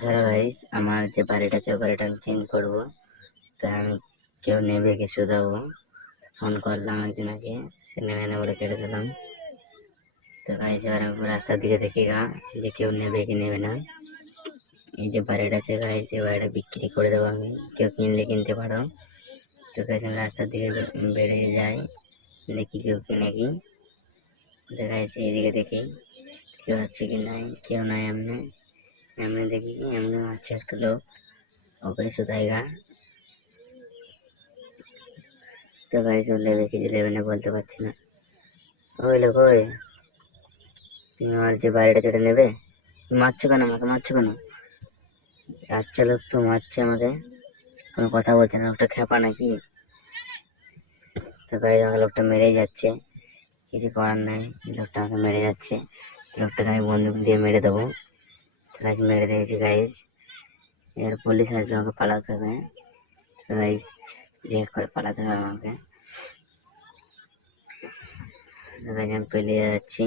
ধরো গাইস, আমার যে বাড়িটা আছে ওই বাড়িটা আমি চেঞ্জ করবো। তাই আমি কেউ নেবে কিছু দেবো, ফোন করলাম একজনকে, সে নেবে না বলে কেটে দিলাম। তো গাইস এবার আমি রাস্তার দিকে দেখি যে কেউ নেবে কি নেবে না। এই যে বাড়িটা আছে গাইস, এই বাড়িটা বিক্রি করে দেবো আমি, কেউ কিনলে কিনতে পারো। তো গাইস আমি রাস্তার দিকে বেরিয়ে যাই, দেখি কেউ কিনে কি। তো গাইস এইদিকে দেখি কেউ আছে কি নাই, কেউ নাই। এমনি এমনি দেখি কি এমনি আছে একটা লোক, ওকে শুধাই তো গাইস ও নেবে কি নেবে না বলতে পারছি না। ওই লোক, ওই তুমি আমার যে বাড়িটা সেটা নেবে? মারছো কেন আমাকে, মারছো কেন? আচ্ছা লোক তো মারছে আমাকে, কোনো কথা বলছে না, লোকটা খেপা নাকি? তো গাইস আমাকে লোকটা মেরেই যাচ্ছে, কিছু করার নাই, লোকটা আমাকে মেরে যাচ্ছে। লোকটাকে আমি বন্দুক দিয়ে মেরে দেবো। তো গাইস মেরে দিয়েছি গাইস, এর পুলিশ আসবে, আমাকে পালাতে হবে। তো গাইস যে করে পালাতে হবে আমাকে। তো গাইস আমি পেলিয়ে যাচ্ছি।